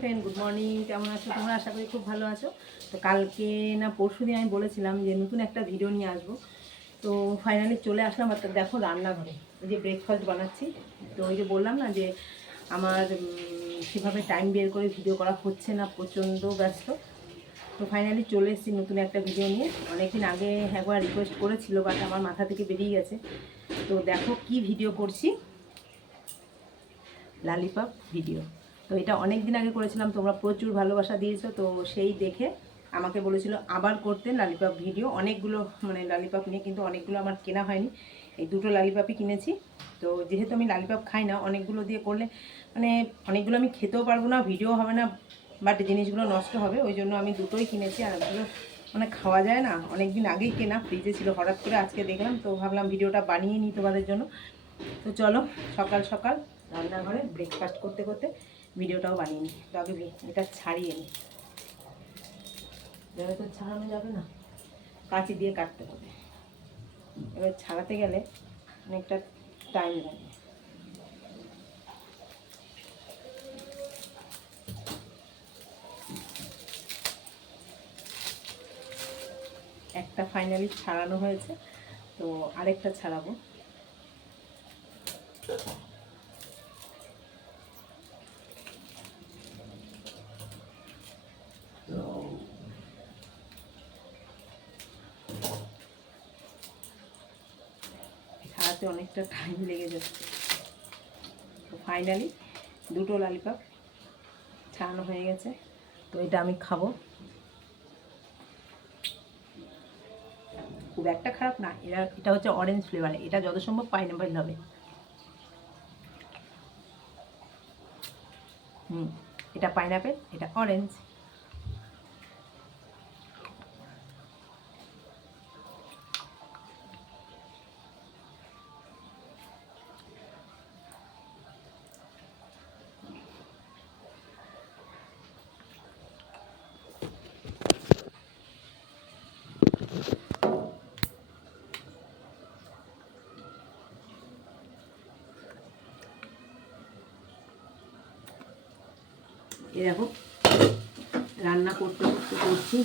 Friend, good morning. কেমন আছো তোমরা? আশা করি খুব ভালো আছো। তো কালকে না পরশু দিন আমি বলেছিলাম যে নতুন একটা ভিডিও নিয়ে আসবো। তো ফাইনালি চলে আসলাম। আর দেখো রান্নাঘরে ওই যে ব্রেকফাস্ট বানাচ্ছি। তো ওই যে বললাম না যে আমার সেভাবে টাইম বের করে ভিডিও করা হচ্ছে না, প্রচণ্ড ব্যস্ত। তো ফাইনালি চলে এসেছি নতুন একটা ভিডিও নিয়ে। অনেকদিন আগে একবার রিকোয়েস্ট করেছিল, বাট আমার মাথা থেকে বেরিয়ে গেছে। তো দেখো কি ভিডিও করছি, লালিপপ ভিডিও। তো এটা অনেক দিন আগে করেছিলাম, তোমরা প্রচুর ভালোবাসা দিয়েছো। তো সেই দেখে আমাকে বলেছিল আবার করতে লালিপপ ভিডিও। অনেকগুলো মানে লালিপপ নিয়ে, কিন্তু অনেকগুলো আমার কেনা হয়নি, এই দুটো লালিপপই কিনেছি। তো যেহেতু আমি লালিপপ খাই না, অনেকগুলো দিয়ে করলে মানে অনেকগুলো আমি খেতেও পারবো না, ভিডিও হবে না, বাট জিনিসগুলো নষ্ট হবে। ওই জন্য আমি দুটোই কিনেছি। আর ওগুলো মানে খাওয়া যায় না, অনেক দিন আগেই কেনা, ফ্রিজে ছিল, হঠাৎ করে আজকে দেখলাম, তো ভাবলাম ভিডিওটা বানিয়ে নিই তোমাদের জন্য। তো চলো সকাল সকাল রান্নাঘরে ব্রেকফাস্ট করতে করতে ভিডিওটাও বানিয়ে নিই। তো আগে এটা ছাড়িয়ে নিই, এবার তো ছাড়ানো যাবে না, কাঁচি দিয়ে কাটতে হবে। এবার ছাড়াতে গেলে অনেকটা টাইম লাগে। একটা ফাইনালি ছাড়ানো হয়েছে, তো আরেকটা ছাড়াবো। ছাড়াতে অনেকটা টাইম লেগে যাচ্ছে। তো ফাইনালি দুটো লালিপপ ছাড়ানো হয়ে গেছে। তো এটা আমি খাবো। খুব একটা খারাপ না, এটা হচ্ছে অরেঞ্জ ফ্লেভার, এটা যত সম্ভব পাইনাপেল হবে। এটা পাইনাপেল, এটা অরেঞ্জ। এ দেখো রান্না করতে করতে করছি।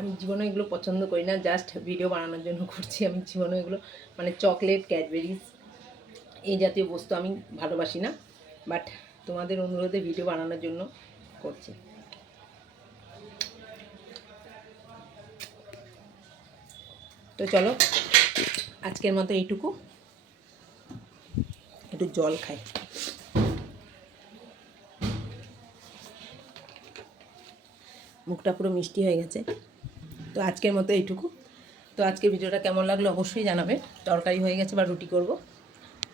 আমি জীবনে এগুলো পছন্দ করি না, জাস্ট ভিডিও বানানোর জন্য করছি। আমি জীবনে এগুলো মানে চকলেট, ক্যাডবেরিজ এই জাতীয় বস্তু আমি ভালোবাসি না, বাট তোমাদের অনুরোধে ভিডিও বানানোর জন্য করছি। তো চলো আজকের মতো এইটুকু, একটু জল খাই। মুখটা পুরো মিষ্টি হয়ে গেছে। তো আজকের মতো এইটুকু। তো আজকের ভিডিওটা কেমন লাগলো অবশ্যই জানাবে। তরকারি হয়ে গেছে বা রুটি করব।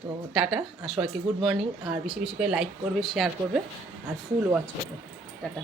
তো টাটা, আর সবাইকে গুড মর্নিং। আর বেশি বেশি করে লাইক করবে, শেয়ার করবে আর ফুল ওয়াচ করবে। টাটা।